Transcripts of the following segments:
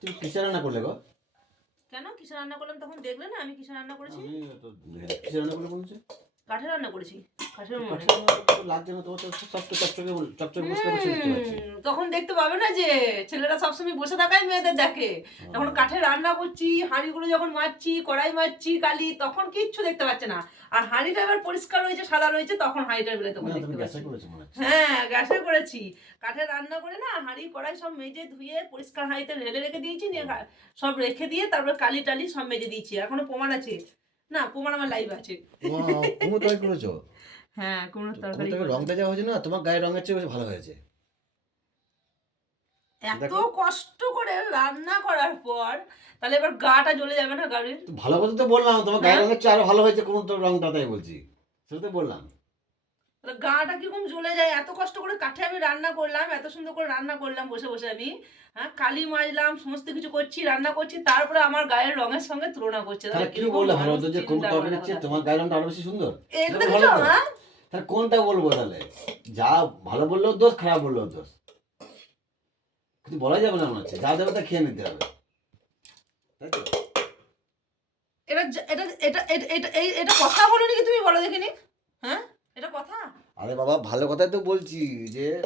তুমি কিসে রান্না করলে গো? কেন? কিসে রান্না করলাম তখন দেখলে না আমি কিসে রান্না করেছি? কিসে রান্না করলে বলছে? কাঠে রান্না করেছি। তখন দেখতে পাবে না যে ছেলেরা সবসময় বসে থাকাই মেয়েদের দেখে। যখন কাঠে রান্না করছি হাঁড়িগুলো যখন মারছি কড়াই মারছি কালি তখন কিচ্ছু দেখতে পাচ্ছে না। আর হাঁড়িটা এবার পরিষ্কার রয়েছে সাদা রয়েছে তখন হাঁড়িটা বেলে তখন দেখতে পাচ্ছি। হ্যাঁ গ্যাসে করেছি। কাঠে রান্না করে না হাঁড়ি কড়াই সব মেজে ধুয়ে পরিষ্কার হাঁড়িতে ঢেলে রেখে দিয়েছি নিয়ে সব রেখে দিয়ে তারপরে কালি টালি সব মেজে দিয়েছি। এখনও প্রমাণ আছে। না প্রমাণ আমার লাইভ আছে। করেছ? হ্যাঁ তরকারি রংটা যা হয়েছে না তোমার গায়ের রঙের চেয়ে ভালো হয়েছে এত কষ্ট করে রান্না করার পর তাহলে এবার গাটা জ্বলে যাবে না গাড়ির ভালো কথা তো বললাম তোমার গায়ের হ্যাঁ? রঙের চেয়ে আরও ভালো হয়েছে কোন তো রংটা তাই বলছি সেটা তো বললাম গাটা কীরকম জ্বলে যায় এত কষ্ট করে কাঠে আমি রান্না করলাম এত সুন্দর করে রান্না করলাম বসে বসে আমি হ্যাঁ কালি মাজলাম সমস্ত কিছু করছি রান্না করছি তারপরে আমার গায়ের রঙের সঙ্গে তুলনা করছে তাহলে কি বললে ভালো হতো যে। তোমার গায়ের রংটা আরও বেশি সুন্দর এটা। হ্যাঁ? তাহলে কোনটা বলব তাহলে? যা ভালো বললেও দোষ খারাপ বললেও দোষ। কিন্তু বলা যাবে না মনে হচ্ছে। যা দেবে তা খেয়ে নিতে হবে। তাই তো? এটা এটা এটা এটা- এই- এটা কথা হলো নাকি তুমি? বলো দেখিনি। হ্যাঁ? এটা কথা? আরে বাবা ভালো কথাই তো বলছি যে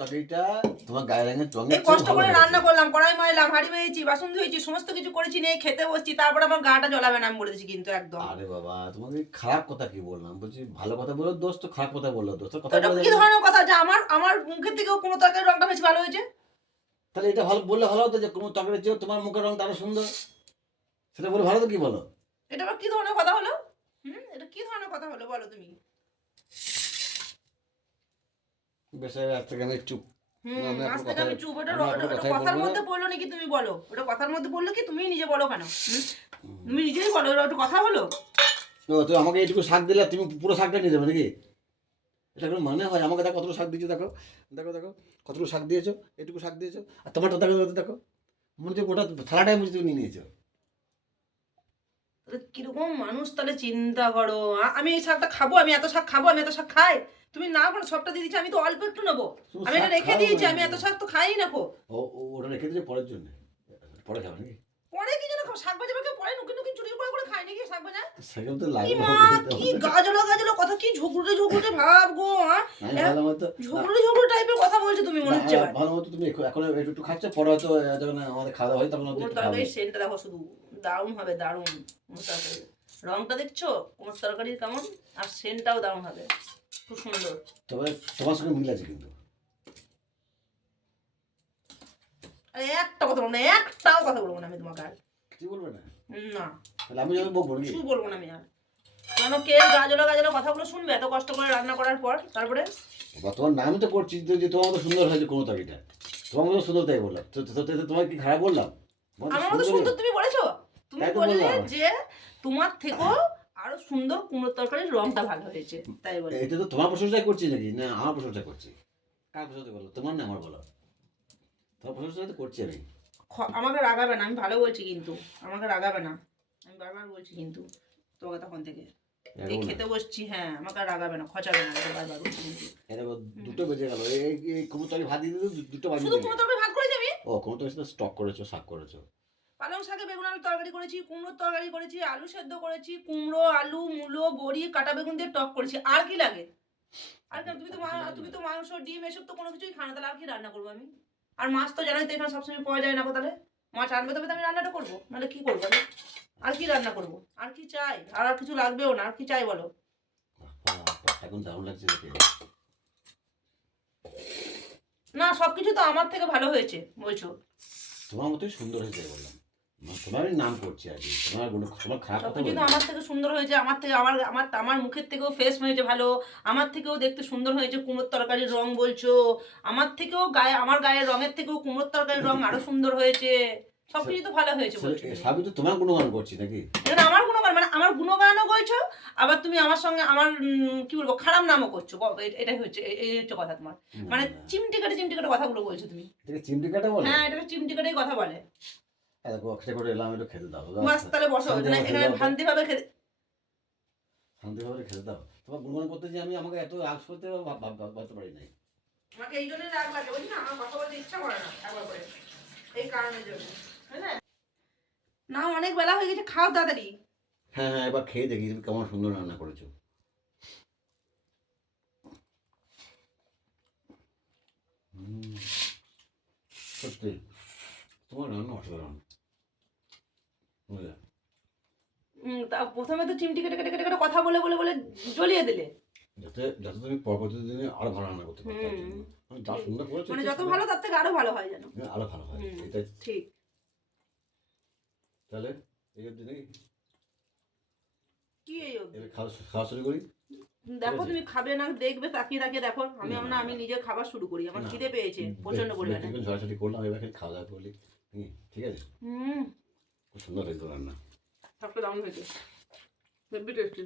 তরকারিটা তোমার গায়ের রঙের রঙের এই কষ্ট করে রান্না করলাম কড়াই মারলাম হাঁড়ি মেয়েছি বাসন ধুয়েছি সমস্ত কিছু করেছি নিয়ে খেতে বসছি তারপর আমার গাটা জ্বলাবে না আমি বলে দিচ্ছি কিন্তু একদম। আরে বাবা তোমাকে খারাপ কথা কি বললাম? বলছি ভালো কথা বলো দোষ তো খারাপ কথা বলল দোষ তো তো কথা কি ধরনের কথা? যে আমার আমার মুখের থেকেও কোনো তরকারি রংটা বেশি ভালো হয়েছে? তাহলে এটা ভালো বললে ভালো হতো যে কোনো তরকারির তোমার মুখের রংটা আরও সুন্দর। সেটা বলে ভালো তো কি বলো? এটা আবার কি ধরনের কথা হলো? হুম এটা কি ধরনের কথা হলো বলো তুমি? বেশ আজ থেকে আমি চুপ। হুম না, আমি আজ আপনার থেকে আমি কথাই- চুপ ওটা আমি আপনার ওটা কথাই কথার মধ্যে পড়ল নাকি তুমি বলো? ওটা কথার মধ্যে পড়ল কি? তুমি নিজে বলো কেন? তুমি নিজেই বলো ওটা ওটা কথা হলো ও তো আমাকে এইটুকু শাক দিলে তুমি পুরো শাকটা নিয়ে যাবে নাকি? এটা কোনো মানে হয়? আমাকে দেখো কতটুকু শাক দিয়েছ দেখো। দেখো দেখো কতটুকু শাক দিয়েছ এটুকু শাক দিয়েছ। আর তোমারটা দেখো মনে হচ্ছে গোটা থালাটাই বুঝতে তুমি নিয়ে নিয়েছো। কীরকম মানুষ তাহলে চিন্তা করো। আমি এই শাকটা খাব? আমি এত শাক খাব? আমি এত শাক খাই? তুমি না করো সবটা দিয়ে দিচ্ছি আমি তো অল্প একটু নেব। আমি এটা রেখে দিয়েছি আমি এত শাক তো খাই না খো ও ওটা রেখে দিয়েছে পরের জন্য। পরে খাবে নাকি? পরে কি যেন শাক ভাজা কেউ পরে নুকি নুকি চুরি করে করে খাই নাকি শাক ভাজা? সেখানে তো কি লাগবে মা কি গাজলো গাজলো কথা কি ঝুকরুটে ঝুকরুটে ভাব গো হ্যাঁ ভালো মতো টাইপের কথা বলছো তুমি মনে হচ্ছে ভালো মতো তুমি এখন একটু খাচ্ছ পরে হয়তো যখন আমাদের খাওয়া হয় তখন একটু খাবে। সেন্টটা দেখো শুধু। দারুণ হবে দারুণ। তরকারি। রংটা দেখছ? কোমর তরকারির কেমন? আর সেন্টটাও দারুণ হবে। খুব সুন্দর। তবে তোমার সঙ্গে মিল আছে কিন্তু। একটা কথা বলব না একটাও কথা বলব না আমি তোমাকে আর। কি বলবে না? না। তাহলে আমি যখন বকবো কিছু বলব না আমি আর। কেন কে গাজলা গাজলা কথাগুলো শুনবে এত কষ্ট করে রান্না করার পর তারপরে? বা তোমার নামই তো করছি যে তোমার মতো সুন্দর হয়েছে কোনো তরকারিটা তোমার মতো সুন্দর তাই বললাম। তোমার কি খারাপ বললাম? আমার মতো সুন্দর তুমি বলেছ? তুমি বললে যে তোমার থেকেও আরও সুন্দর কুমড়োর তরকারির রংটা ভালো হয়েছে। তাই বলে। এটা তো তোমার প্রশংসাই করছি নাকি? না আমার প্রশংসা করছি। কার প্রশংসা বলো? তোমার না আমার বলো। তোমার প্রশংসা তো করছি আমি। আমাকে রাগাবে না আমি ভালো বলছি কিন্তু। আমাকে রাগাবে না। আমি বারবার বলছি কিন্তু তোমাকে তখন থেকে। খেতে বসছি হ্যাঁ আমাকে রাগাবে না খচাবে না বারবার কিন্তু। দুটো বেজে গেল। এই কুমড়ো তরকারি ভাত দিয়ে দুটো বাজে শুধু কুমড়ো তরকারি ভাত করেছি আমি ও কুমড়ো তরকারি স্টক করেছ শাক করেছ। পালং শাকে বেগুন আলু তরকারি করেছি কুমড়োর তরকারি করেছি আলু সেদ্ধ করেছি কুমড়ো আলু মূলো বড়ি কাটা বেগুন দিয়ে টক করেছি। আর কি লাগে? আর তুমি তো তুমি তো মাংস ডিম এসব তো কোনো কিছুই খাওয়া তাহলে আর কি রান্না করব আমি? আর মাছ তো জানোই তো এখানে সবসময় পাওয়া যায় না তাহলে। মাছ আনবে তবে তো আমি রান্নাটা করব নাহলে কি করব আমি আর কি রান্না করব? আর কি চাই? আর আর কিছু লাগবেও না আর কি চাই বলো? এখন দারুণ লাগছে না সবকিছু তো আমার থেকে ভালো হয়েছে বলছো। তোমার মতোই সুন্দর হয়েছে বললাম। তোমার আমি নাম করছি আর কি। তোমার কোনো তোমার খারাপ কথা সবকিছু আমার থেকে সুন্দর হয়েছে আমার থেকে আমার আমার আমার মুখের থেকেও ফেস হয়েছে ভালো আমার থেকেও দেখতে সুন্দর হয়েছে কুমড়োর তরকারির রং বলছো আমার থেকেও গায়ে আমার গায়ের রঙের থেকেও কুমড়োর তরকারির রং আরও সুন্দর হয়েছে সবকিছু তো ভালো হয়েছে বলছো। সবই তো তোমার গুণগান করছি নাকি? এখানে আমার গুণগান মানে আমার গুণগানও করছ আবার তুমি আমার সঙ্গে আমার কি বলব খারাপ নামও করছ এটাই হচ্ছে এই হচ্ছে কথা তোমার। মানে না, চিমটি কাটে চিমটি কাটে কথাগুলো বলছো তুমি। চিমটি কাটা বলে? হ্যাঁ এটা চিমটি কাটেই কথা বলে। এই করে এলাম একটু খেতে দাও। বাস তাহলে বসো শান্তি এখানে ভাবে খেতে শান্তি ভাবে খেতে দাও। তোমার গুণগান করতে যে আমি আমাকে এত রাগ করতে ভাব- ভাব- ভাব- ভাবতে পারি নাই। আমাকে এই জন্যই রাগ লাগে বুঝলি না আমার কথা বলতে ইচ্ছা করে না একবার করে। এই কারণের জন্য না অনেক বেলা হয়ে গেছে খাও তাড়াতাড়ি। হ্যাঁ হ্যাঁ এবার খেয়ে দেখি তুমি কেমন সুন্দর রান্না করেছ। হুম, সত্যি। তোমার রান্না অসাধারণ বুঝলে তা প্রথমে তো চিমটি কেটে কেটে কেটে কেটে কথা বলে বলে বলে জ্বলিয়ে দিলে যাতে যাতে তুমি পরবর্তী দিনে আরও ভালো রান্না করতে পারো। মানে যা সুন্দর করেছ মানে যত ভালো তার থেকে আরও ভালো হয় যেন হ্যাঁ, আরও ভালো হয়। এটাই ঠিক তাহলে এই অবধি নাকি কি এই অবধি? খাওয়া শুরু করি দেখো তুমি খাবে না দেখবে তাকিয়ে তাকিয়ে দেখো আমি না, আমি নিজে খাবার শুরু করি আমার খিদে পেয়েছে প্রচণ্ড পরিমাণে ঝড়াঝড়ি করলাম এবার খাওয়া দাওয়া হুম, ঠিক আছে। হুম। খুব সুন্দর হয়েছে রান্না। সবটা দারুণ হয়েছে। Heavy tasty